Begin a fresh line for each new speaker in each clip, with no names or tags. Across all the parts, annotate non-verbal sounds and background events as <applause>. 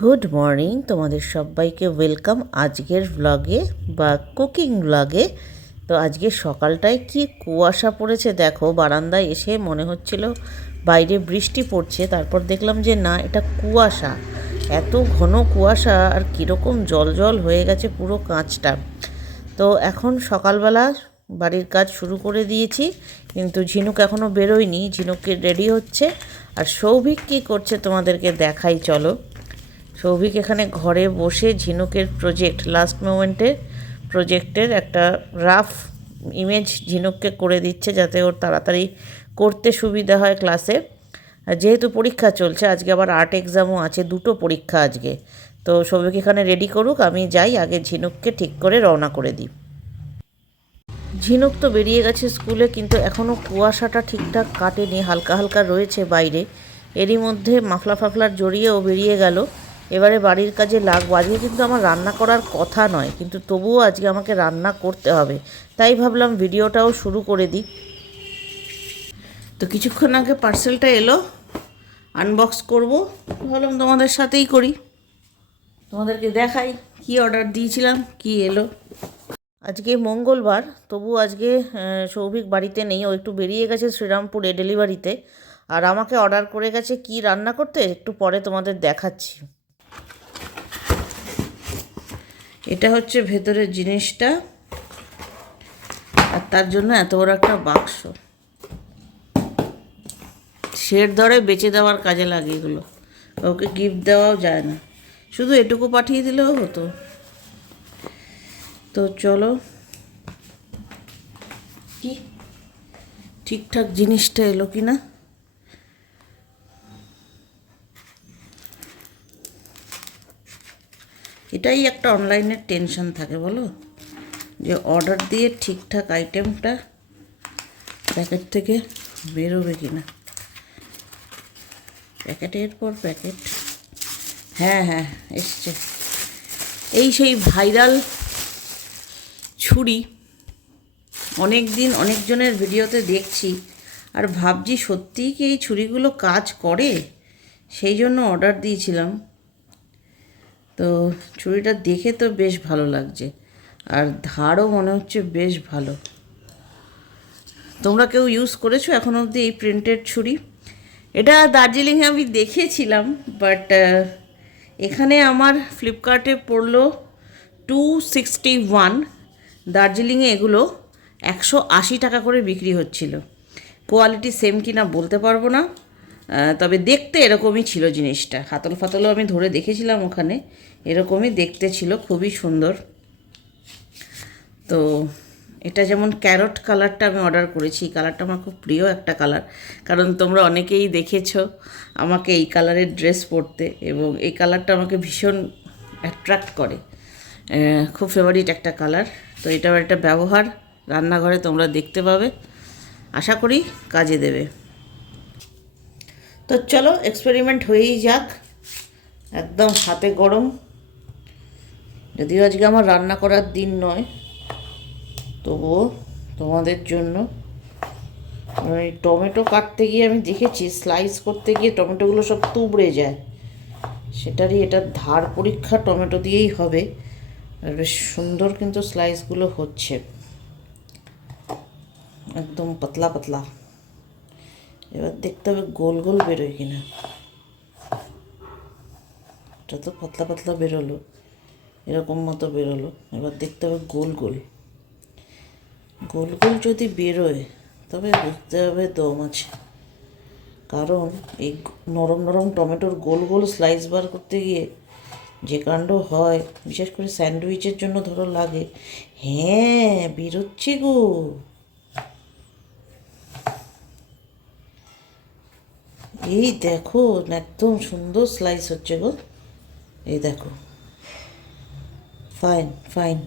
Good morning. তোমাদের সবাইকে welcome আজকের ব্লগে বা কুকিং ব্লগে তো আজকে সকালটায় কি কুয়াশা পড়েছে দেখো, বারান্দায় এসে মনে হচ্ছিল বাইরে বৃষ্টি পড়ছে, তারপর দেখলাম যে না, এটা কুয়াশা। এত ঘন কুয়াশা আর কীরকম জল জল হয়ে গেছে পুরো কাঁচটা। তো এখন সকালবেলা বাড়ির কাজ শুরু করে দিয়েছি, কিন্তু ঝিনুক এখনও বেরোয়নি, ঝিনুককে রেডি হচ্ছে। আর সৌভিক কী করছে তোমাদেরকে দেখাই, চলো। সৌভিক এখানে ঘরে বসে ঝিনুকের প্রজেক্ট লাস্ট মোমেন্টের প্রজেক্টের একটা রাফ ইমেজ ঝিনুককে করে দিচ্ছে যাতে ওর তাড়াতাড়ি করতে সুবিধা হয় ক্লাসে যেহেতু পরীক্ষা চলছে, আজকে আবার আর্ট এক্সামও আছে, দুটো পরীক্ষা আজকে। তো সৌভিক এখানে রেডি করুক, আমি যাই, আগে ঝিনুককে ঠিক করে রওনা করে দিই। ঝিনুক তো বেরিয়ে গেছে স্কুলে কিন্তু এখনও কুয়াশাটা ঠিকঠাক কাটেনি, হালকা হালকা রয়েছে বাইরে। এরই মধ্যে মাফলা ফাফলার জড়িয়ে ও বেরিয়ে গেল। এবারে বাড়ির কাজে লাগবো। আজকে কিন্তু আমার রান্না করার কথা নয়, কিন্তু তবুও আজকে আমাকে রান্না করতে হবে। তাই ভাবলাম ভিডিওটাও শুরু করে দিই। তো কিছুক্ষণ আগে পার্সেলটা এলো আনবক্স করব। ভাবলাম তোমাদের সাথেই করি। তোমাদেরকে দেখাই কি অর্ডার দিয়েছিলাম, কি এলো। আজকে মঙ্গলবার তবু আজকে সৌভিক বাড়িতে নেই, ও একটু বেরিয়ে গেছে শ্রীরামপুরে ডেলিভারিতে আর আমাকে অর্ডার করে গেছে কি রান্না করতে, একটু পরে তোমাদের দেখাচ্ছি। এটা হচ্ছে ভেতরের জিনিসটা। আর তার জন্য এত বড় একটা বাক্স। শেড ধরে বেচে দেওয়ার কাজে লাগে এগুলো। ওকে গিফট দেওয়াও যায় না। শুধু এটুকু পাঠিয়ে দিলেও হতো। তো চলো। কি? ঠিকঠাক জিনিসটা এলো কি না এটাই একটা অনলাইনের টেনশন থাকে, বলো? যে অর্ডার দিয়ে ঠিকঠাক আইটেমটা প্যাকেট থেকে বেরোবে কি না প্যাকেটের পর প্যাকেট। হ্যাঁ হ্যাঁ এসছে। এই সেই ভাইরাল ছুরি অনেক দিন অনেকজনের ভিডিওতে দেখছি, আর ভাবছি সত্যিই কি এই ছুরিগুলো কাজ করে? সেই জন্য অর্ডার দিয়েছিলাম। তো ছুরিটা দেখে তো বেশ ভালো লাগছে। আর ধারও মনে হচ্ছে বেশ ভালো। তোমরা কেউ ইউজ করেছ এখন অবধি এই প্রিন্টেড ছুরি? এটা দার্জিলিংয়ে আমি দেখেছিলাম বাট এখানে আমার ফ্লিপকার্টে পড়ল টু সিক্সটি ওয়ান দার্জিলিংয়ে এগুলো একশো আশি টাকা করে বিক্রি হচ্ছিল। কোয়ালিটি সেম কি না বলতে পারব না। তবে দেখতে এরকমই ছিল জিনিসটা। হাতল ফাতলও আমি ধরে দেখেছিলাম ওখানে। এরকমই দেখতে ছিল, খুবই সুন্দর। তো এটা যেমন ক্যারট কালারটা আমি অর্ডার করেছি, এই কালারটা আমার খুব প্রিয় একটা কালার। কারণ তোমরা অনেকেই দেখেছ আমাকে এই কালারের ড্রেস পরতে এবং এই কালারটা আমাকে ভীষণ অ্যাট্রাক্ট করে। খুব ফেভারিট একটা কালার। তো এটার একটা ব্যবহার, রান্নাঘরে তোমরা দেখতে পাবে। আশা করি কাজে দেবে। তো চলো এক্সপেরিমেন্ট হয়েই যাক। একদম হাতে গরম। যদিও আজকে আমার রান্না করার দিন নয়, তবুও তোমাদের জন্য। ওই টমেটো কাটতে গিয়ে আমি দেখেছি স্লাইস করতে গিয়ে টমেটোগুলো সব তুবড়ে যায়। সেটারই এটা ধার পরীক্ষা টমেটো দিয়েই হবে। আর বেশ সুন্দর কিন্তু স্লাইসগুলো হচ্ছে। একদম পাতলা পাতলা। এবার দেখতে হবে গোল গোল বেরোয় কিনা। এটা তো পাতলা পাতলা বেরোলো, এরকম মতো বেরোলো। এবার দেখতে হবে গোল গোল। গোল গোল যদি বেরোয়, তবে বুঝতে হবে দম আছে। কারণ এই নরম নরম টমেটোর গোল গোল স্লাইস বার করতে গিয়ে যে কাণ্ড হয়, বিশেষ করে স্যান্ডউইচের জন্য ধরো লাগে। হ্যাঁ বেরোচ্ছে গো। এই দেখো, একদম সুন্দর স্লাইস হচ্ছে গো। এই দেখো। ফাইন ফাইন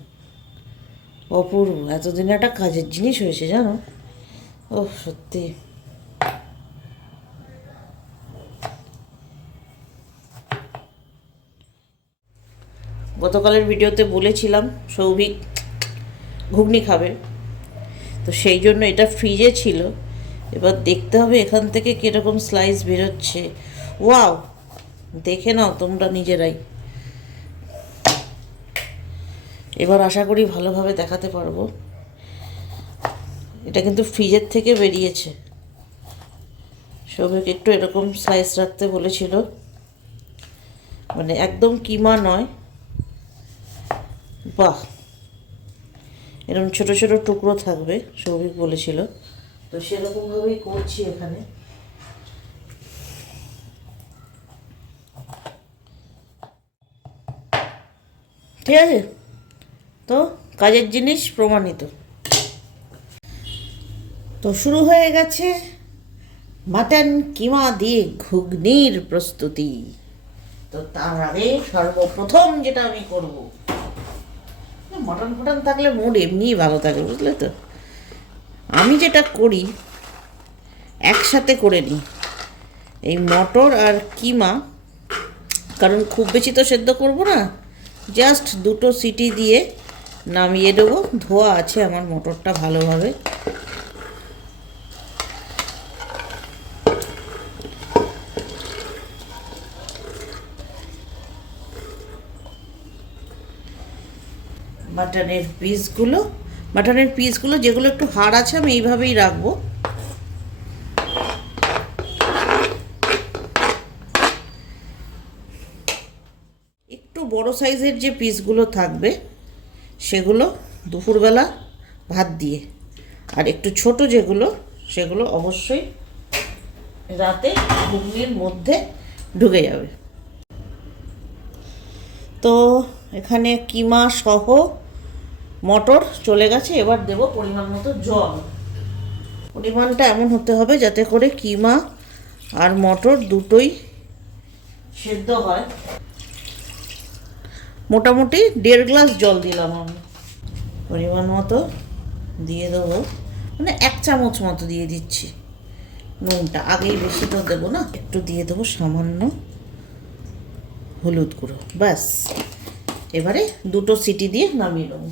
অপূর্ব, এতদিন একটা কাজের জিনিস হয়েছে, জানো? ও সত্যি। গতকালের ভিডিওতে বলেছিলাম, সৌভিক ঘুগনি খাবে। তো সেই জন্য এটা ফ্রিজে ছিল। এবার দেখতে হবে এখান থেকে কীরকম স্লাইস বেরোচ্ছে। ওয়াও দেখে নাও তোমরা নিজেরাই। এবার আশা করি ভালোভাবে দেখাতে পারব। এটা কিন্তু ফ্রিজের থেকে বেরিয়েছে। সৌভিক একটু এরকম সাইজ রাখতে বলেছিল। মানে একদম কিমা নয়। বাহ! এরকম ছোট ছোট টুকরো থাকবে সৌভিক বলেছিল। তো সেরকমভাবেই করছি এখানে। ঠিক আছে? তো কাজের জিনিস প্রমাণিত। তো শুরু হয়ে গেছে মাটন কিমা দিয়ে ঘুগনির প্রস্তুতি। তো তার আগে সর্বপ্রথম যেটা আমি করব। মটন ফটন থাকলে মুড এমনিই ভালো থাকে, বুঝলে তো? আমি যেটা করি, একসাথে করে নিই। এই মটর আর কিমা, কারণ খুব বেশি তো সেদ্ধ করব না জাস্ট দুটো সিটি দিয়ে নামিয়ে দেবো। ধোয়া আছে আমার মটরটা ভালোভাবে। মাটনের পিসগুলো মাটনের পিসগুলো যেগুলো একটু হাড় আছে, আমি এইভাবেই রাখব। একটু বড় সাইজের যে পিসগুলো থাকবে, সেগুলো দুপুরবেলা ভাত দিয়ে। আর একটু ছোট যেগুলো, সেগুলো অবশ্যই রাতে ঘুগনির মধ্যে ঢুকে যাবে। তো এখানে কিমা সহ মটর চলে গেছে, এবার দেব পরিমাণ মতো জল। পরিমাণটা এমন হতে হবে যাতে করে কিমা আর মটর দুটোই সেদ্ধ হয়। মোটামুটি দেড় গ্লাস জল দিলাম আমি। পরিমাণ মতো দিয়ে দেবো। মানে এক চামচ মতো দিয়ে দিচ্ছি নুনটা। আগেই বেশি তো দেবো না। একটু দিয়ে দেবো সামান্য হলুদ গুঁড়ো। ব্যাস। এবারে দুটো সিটি দিয়ে নামিয়ে নেব।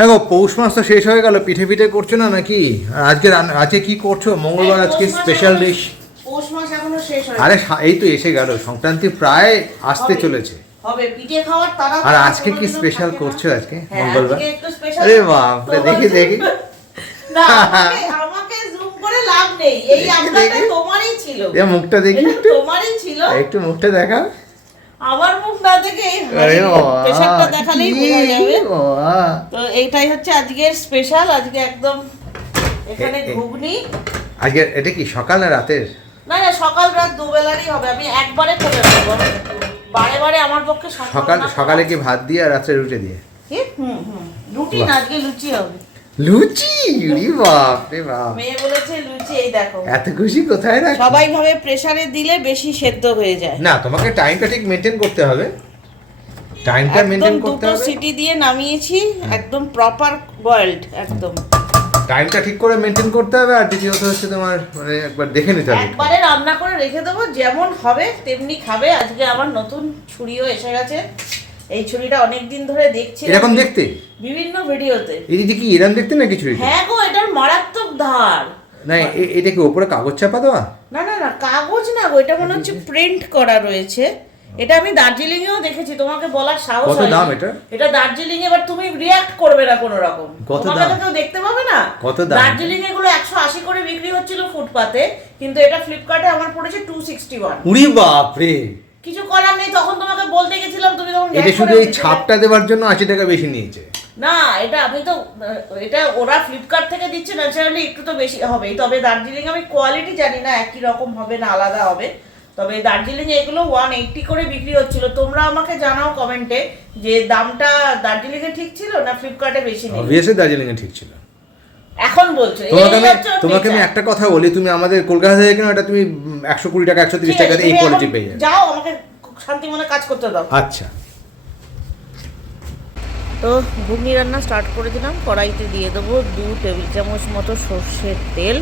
হ্যাঁ গো পৌষ মাস তো শেষ হয়ে গেল পিঠে পিঠে করছ না নাকি? আর আজকে আজকে কি করছ? মঙ্গলবার আজকে স্পেশাল ডিশ
পৌষ মাস এখনও শেষ হয়
আরে এই তো এসে গেল সংক্রান্তি প্রায় আসতে চলেছে।
হবে পিঠে খাওয়ার তারা
আর আজকে কি স্পেশাল করছ আজকে
হ্যাঁ,
মঙ্গলবার? আরে বাপ দেখি দেখি। <laughs>
না আমাকে জুম করে লাভ নেই। এই
দেখি,
আপনারটা তোমারই ছিল।
এ মুখটা দেখি
তোমারই ছিল।
একটু মুখটা দেখা
আমার মুখ না দেখে প্রেশারটা দেখালেই বোঝা যাবে। তো এইটাই হচ্ছে আজকের স্পেশাল আজকে একদম এখানে ঘুগনি।
আজকে এটা কি সকাল না রাতের?
না না সকাল রাত দুবেলারই হবে আমি একবারে করে নেব বারে বারে আমার পক্ষে
সকাল সকালে কি ভাত দিয়ে আর রাত্রে রুটি দিয়ে?
কি? হুম হুম। রুটি না আজকে লুচি হবে।
লুচি? রে বাপ রে বাপ।
মেয়ে বলেছে লুচি এই দেখো।
এত খুশি কোথায় না
সবাই ভাবে প্রেসারে দিলে বেশি সেদ্ধ হয়ে যায়।
না তোমাকে টাইমটা ঠিক মেনটেন করতে হবে। টাইমটা মেনটেন করতে হবে।
সিটি দিয়ে নামিয়েছি একদম প্রপার বয়েলড একদম।
টাইমটা ঠিক করে মেনটেন করতে হবে আর দ্বিতীয়ত হচ্ছে তোমার মানে একবার দেখে নিতে হবে।
একবারে রান্না করে রেখে দেবো যেমন হবে তেমনি খাবে। আজকে আমার নতুন ছুরিও এসে গেছে। এই ছুরিটা অনেক দিন ধরে দেখছি
এরকম দেখতে?
বিভিন্ন ভিডিওতে।
এই কি এরকম দেখতে না কিছু
হ্যাঁ গো এটার মারাত্মক ধার।
না এ- এটা কি ওপরে কাগজ চাপা দেওয়া?
না না না কাগজ না গো এটা মনে হচ্ছে <laughs> প্রিন্ট করা রয়েছে। এটা আমি দার্জিলিং এও দেখেছি তোমাকে বলার সাহস
কত। দাম এটার?
এটা দার্জিলিং এবার তুমি রিয়াক্ট করবে না কোনো রকম
কত দাম?
কেউ দেখতে পাবে না।
কত দাম?
দার্জিলিং এগুলো একশো আশি করে বিক্রি হচ্ছিল ফুটপাতে কিন্তু এটা ফ্লিপকার্টে আমার পড়েছে টু সিক্সটি ওয়ান
উড়ি বাপ রে
কিছু করার নেই তখন তোমাকে বলতে গেছিলাম তুমি তখন
এটা শুধু এই ছাপটা দেওয়ার জন্য আশি টাকা বেশি নিয়েছে।
না এটা আপনি তো এটা ওরা ফ্লিপকার্ট থেকে দিচ্ছে ন্যাচারালি একটু তো বেশি হবেই। তবে দার্জিলিং আমি কোয়ালিটি জানি না একই রকম হবে না আলাদা হবে। তবে দার্জিলিং এগুলো ওয়ান এইটটি করে বিক্রি হচ্ছিল। তোমরা আমাকে জানাও কমেন্টে যে দামটা দার্জিলিং এ ঠিক ছিল না ফ্লিপকার্টে বেশি নেই?
অবভিয়াসলি দার্জিলিং এ ঠিক ছিল।
এখন বলছো
তোমাকে আমি তোমাকে আমি একটা কথা বলি তুমি আমাদের কলকাতা থেকে কেন এটা তুমি একশো কুড়ি টাকা একশো তিরিশ
আছে,
এই কোয়ালিটি পেয়ে যাবে।
যাও আমাকে শান্তি মনে কাজ করতে দাও।
আচ্ছা।
তো ঘুগনি রান্না স্টার্ট করে দিলাম কড়াইতে দিয়ে দেবো দু টেবিল চামচ মতো সর্ষের তেল।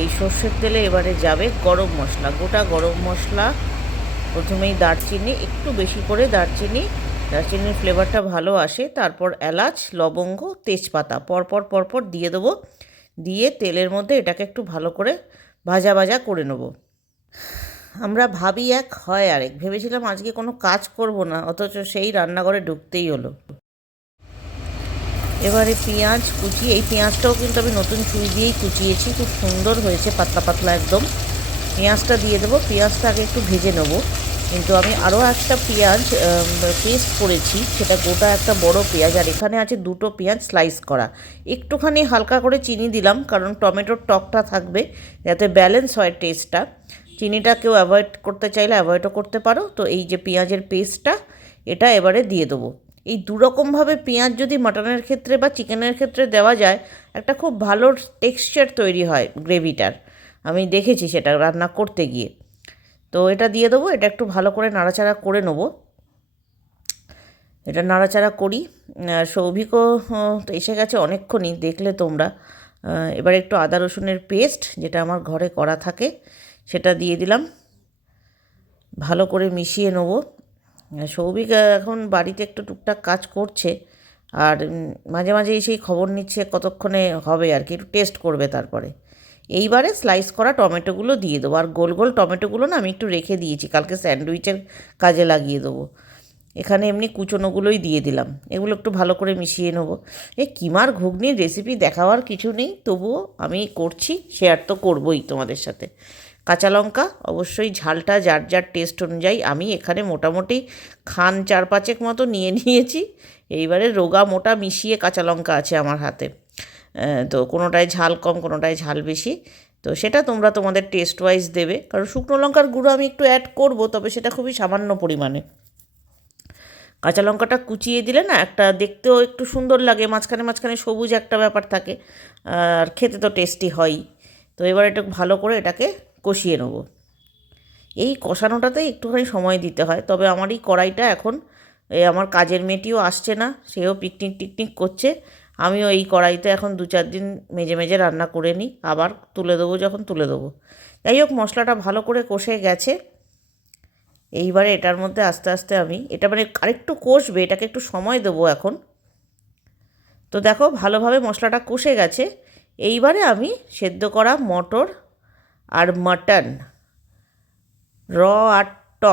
এই সর্ষের তেলে এবারে যাবে গরম মশলা, গোটা গরম মশলা। প্রথমেই দারচিনি, একটু বেশি করে দারচিনি। দারচিনির ফ্লেভারটা ভালো আসে। তারপর এলাচ, লবঙ্গ, তেজপাতা পরপর পরপর দিয়ে দেবো। দিয়ে তেলের মধ্যে এটাকে একটু ভালো করে ভাজা ভাজা করে নেব। আমরা ভাবি এক, হয় আরেক। ভেবেছিলাম আজকে কোনো কাজ করব না, অথচ সেই রান্নাঘরে ঢুকতেই হলো। এবারে পেঁয়াজ কুচি এই পেঁয়াজটাও কিন্তু আমি নতুন চুই দিয়েই কুচিয়েছি, খুব সুন্দর হয়েছে, পাতলা পাতলা একদম। পেঁয়াজটা দিয়ে দেবো, পেঁয়াজটা আগে একটু ভেজে নেব। কিন্তু আমি আরও একটা পেঁয়াজ পেস্ট করেছি, সেটা গোটা একটা বড় পেঁয়াজ, আর এখানে আছে দুটো পেঁয়াজ স্লাইস করা। একটুখানি হালকা করে চিনি দিলাম, কারণ টমেটোর টকটা থাকবে, যাতে ব্যালেন্স হয় টেস্টটা। চিনিটা কেউ অ্যাভয়েড করতে চাইলে অ্যাভয়েডও করতে পারো। তো এই যে পেঁয়াজের পেস্টটা, এটা এবারে দিয়ে দেবো। এই দুরকমভাবে পেঁয়াজ যদি মাটনের ক্ষেত্রে বা চিকেনের ক্ষেত্রে দেওয়া যায়, একটা খুব ভালো টেক্সচার তৈরি হয় গ্রেভিটার। আমি দেখেছি সেটা রান্না করতে গিয়ে। তো এটা দিয়ে দেবো, এটা একটু ভালো করে নাড়াচাড়া করে নেব। এটা নাড়াচাড়া করি। আর সৌভিকও তো এসে গেছে অনেকক্ষণই, দেখলে তোমরা। এবার একটু আদা রসুনের পেস্ট, যেটা আমার ঘরে করা থাকে, সেটা দিয়ে দিলাম। ভালো করে মিশিয়ে নেব। সৌভিক এখন বাড়িতে একটু টুকটাক কাজ করছে আর মাঝে মাঝে সেই খবর নিচ্ছে কতক্ষণে হবে আর কি, একটু টেস্ট করবে তারপরে। এইবারে স্লাইস করা টমেটোগুলো দিয়ে দেবো। আর গোল গোল টমেটোগুলো না আমি একটু রেখে দিয়েছি, কালকে স্যান্ডউইচের কাজে লাগিয়ে দেবো। এখানে এমনি কুচোনোগুলোই দিয়ে দিলাম। এগুলো একটু ভালো করে মিশিয়ে নেব। এই কিমার ঘুগনির রেসিপি দেখাবার কিছু নেই, তবুও আমি করছি শেয়ার তো করবোই তোমাদের সাথে। কাঁচা লঙ্কা, অবশ্যই ঝালটা যার যার টেস্ট অনুযায়ী আমি এখানে মোটামুটি খান চার পাঁচেক মতো নিয়ে নিয়েছি। এইবারে রোগা মোটা মিশিয়ে কাঁচা লঙ্কা আছে আমার হাতে। তো কোনোটায় ঝাল কম, কোনোটায় ঝাল বেশি। তো সেটা তোমরা তোমাদের টেস্ট ওয়াইজ দেবে। কারণ শুকনো লঙ্কার গুঁড়ো আমি একটু অ্যাড করব, তবে সেটা খুবই সামান্য পরিমাণে। কাঁচা লঙ্কাটা কুচিয়ে দিলে না একটা দেখতেও একটু সুন্দর লাগে, মাঝখানে মাঝখানে সবুজ একটা ব্যাপার থাকে, আর খেতে তো টেস্টি হয়ই। তো এবার একটু ভালো করে এটাকে কষিয়ে নেব। এই কষানোটাতে একটুখানি সময় দিতে হয়, তবে আমার এই কড়াইটা এখন, এই আমার কাজের মেয়েটিও আসছে না, সেও পিকনিক টিকনিক করছে, আমিও এই কড়াইতে এখন দু চার দিন মেজে মেজে রান্না করে নিই, আবার তুলে দেবো যখন তুলে দেবো। যাই হোক, মশলাটা ভালো করে কষে গেছে। এইবারে এটার মধ্যে আস্তে আস্তে আমি, এটা মানে আরেকটু কষবে, এটাকে একটু সময় দেবো এখন। তো দেখো, ভালোভাবে মশলাটা কষে গেছে। এইবারে আমি সেদ্ধ করা মটর আর মাটন, র আর ট,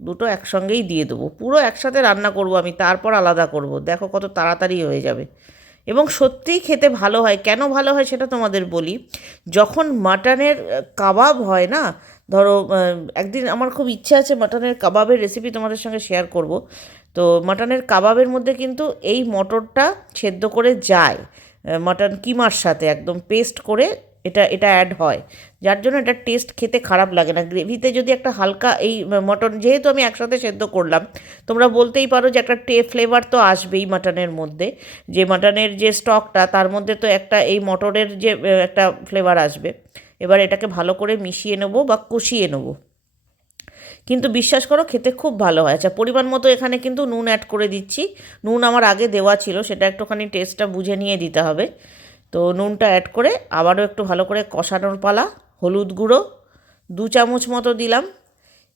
দুটো একসঙ্গেই দিয়ে দেবো। পুরো একসাথে রান্না করব আমি, তারপর আলাদা করব। দেখো কত তাড়াতাড়ি হয়ে যাবে। এবং সত্যিই খেতে ভালো হয়। কেন ভালো হয় সেটা তোমাদের বলি, যখন মাটনের কাবাব হয় না, ধরো একদিন আমার খুব ইচ্ছে আছে মাটনের কাবাবের রেসিপি তোমাদের সঙ্গে শেয়ার করব। তো মাটনের কাবাবের মধ্যে কিন্তু এই মটরটা সেদ্ধ করে যায়। মাটন কিমার সাথে একদম পেস্ট করে এটা এটা অ্যাড হয়। যার জন্য এটা টেস্ট খেতে খারাপ লাগে না। গ্রেভিতে যদি একটা হালকা এই মটন যেহেতু আমি একসাথে সেদ্ধ করলাম, তোমরা বলতেই পারো যে একটা টে ফ্লেভার তো আসবেই মাটনের মধ্যে। যে মাটনের যে স্টকটা তার মধ্যে তো একটা এই মটরের যে একটা ফ্লেভার আসবে। এবার এটাকে ভালো করে মিশিয়ে নেব বা কষিয়ে নেব। কিন্তু বিশ্বাস করো, খেতে খুব ভালো হয়। আচ্ছা পরিমাণ মতো এখানে কিন্তু নুন অ্যাড করে দিচ্ছি। নুন আমার আগে দেওয়া ছিল, সেটা একটুখানি টেস্টটা বুঝে নিয়ে দিতে হবে। তো নুনটা অ্যাড করে আবারও একটু ভালো করে কষানোর পালা। হলুদ গুঁড়ো, দু চামচ মতো দিলাম।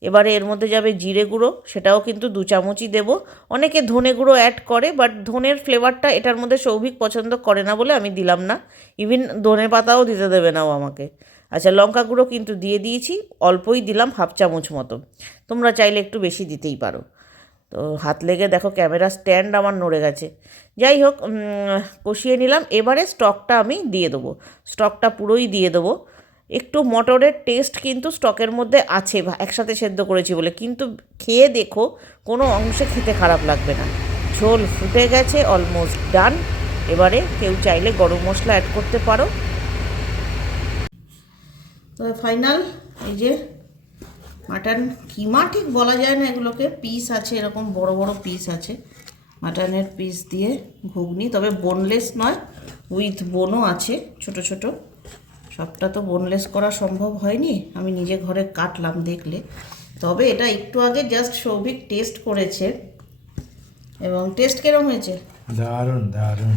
এবারে এর মধ্যে যাবে জিরে গুঁড়ো, সেটাও কিন্তু দু চামচই দেবো। অনেকে ধনে গুঁড়ো অ্যাড করে বাট ধনের ফ্লেভারটা এটার মধ্যে সৌভিক পছন্দ করে না বলে আমি দিলাম না। ইভিন ধনে পাতাও দিতে দেবে নাও আমাকে। আচ্ছা লঙ্কা গুঁড়ো কিন্তু দিয়ে দিয়েছি, অল্পই দিলাম, হাফ চামচ মতো। তোমরা চাইলে একটু বেশি দিতেই পারো। তো হাত লেগে দেখো ক্যামেরা স্ট্যান্ড আমার নড়ে গেছে। যাই হোক কষিয়ে নিলাম। এবারে স্টকটা আমি দিয়ে দেবো। স্টকটা পুরোই দিয়ে দেবো। একটু মটরের টেস্ট কিন্তু স্টকের মধ্যে আছে একসাথে সেদ্ধ করেছি বলে। কিন্তু খেয়ে দেখো, কোনো অংশে খেতে খারাপ লাগবে না। ঝোল ফুটে গেছে অলমোস্ট ডান এবারে কেউ চাইলে গরম মশলা অ্যাড করতে পারো। তো ফাইনাল এই যে মাটন কিমা, ঠিক বলা যায় না এগুলোকে। পিস আছে, এরকম বড় বড় পিস আছে। মাটনের পিস দিয়ে ঘুগনি, তবে বোনলেস নয় উইথ বোনও আছে, ছোট ছোট। সবটা তো বোনলেস করা সম্ভব হয়নি। আমি নিজে ঘরে কাটলাম দেখলে। তবে এটা একটু আগে জাস্ট সৌভিক টেস্ট করেছে। এবং টেস্ট কেরম হয়েছে?
দারুণ দারুণ।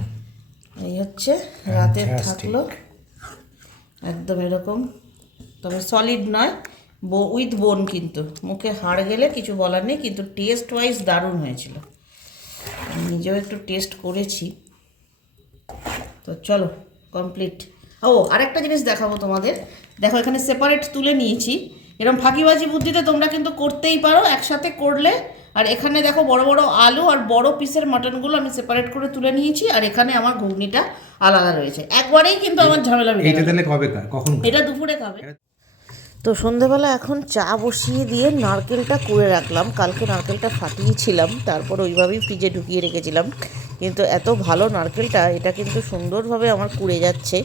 এই হচ্ছে রাতে থাকল। একদম এরকম। তবে সলিড নয় বো উইথ বোন কিন্তু। মুখে হাড় গেলে কিছু বলার নেই কিন্তু টেস্ট ওয়াইজ দারুণ হয়েছিল। আমি নিজেও একটু টেস্ট করেছি। তো চলো কমপ্লিট ও আরেকটা জিনিস দেখাবো তোমাদের। দেখো এখানে সেপারেট তুলে নিয়েছি। এরকম ফাঁকিবাজি বুদ্ধিতে তোমরা কিন্তু করতেই পারো একসাথে করলে। আর এখানে দেখো বড় বড় আলু আর বড় পিসের মাটনগুলো আমি সেপারেট করে তুলে নিয়েছি আর এখানে আমার ঘুগনিটা আলাদা রয়েছে। একবারেই কিন্তু আমার ঝামেলা
তাহলে কবে কখন
এটা দুপুরে খাবে। তো সন্ধেবেলা এখন চা বসিয়ে দিয়ে নারকেলটা কুড়ে রাখলাম। কালকে নারকেলটা ফাটিয়েছিলাম তারপর ওইভাবেই ফ্রিজে ঢুকিয়ে রেখেছিলাম। কিন্তু এত ভালো নারকেলটা এটা কিন্তু সুন্দরভাবে আমার কুড়ে যাচ্ছে।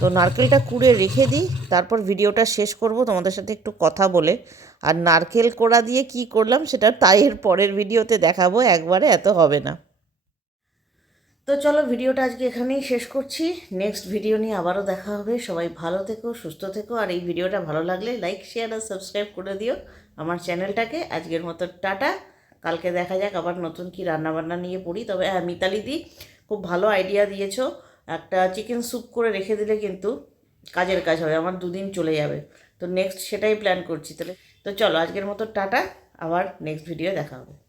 তো নারকেলটা কুড়ে রেখে দিই, তারপর ভিডিওটা শেষ করব, তোমাদের সাথে একটু কথা বলে। আর নারকেল কোড়া দিয়ে কি করলাম, সেটা তাইয়ের পরের ভিডিওতে দেখাবো, একবারে এত হবে না। তো চলো ভিডিওটা আজকে এখানেই শেষ করছি, নেক্সট ভিডিও নিয়ে আবারও দেখা হবে, সবাই ভালো থেকো, সুস্থ থেকো, আর এই ভিডিওটা ভালো লাগলে লাইক, শেয়ার আর সাবস্ক্রাইব করে দিও। আমার চ্যানেলটাকে আজকের মতো টাটা, কালকে দেখা যাক আবার নতুন কি রান্নাবান্না নিয়ে পড়ি, তবে হ্যাঁ মিতালি দি খুব ভালো আইডিয়া দিয়েছ। একটা চিকেন স্যুপ করে রেখে দিলে কিন্তু কাজের কাজ হবে আমার দুদিন চলে যাবে। তো নেক্সট সেটাই প্ল্যান করছি তাহলে। তো চলো, আজকের মতো টাটা, আবার নেক্সট ভিডিও দেখা হবে।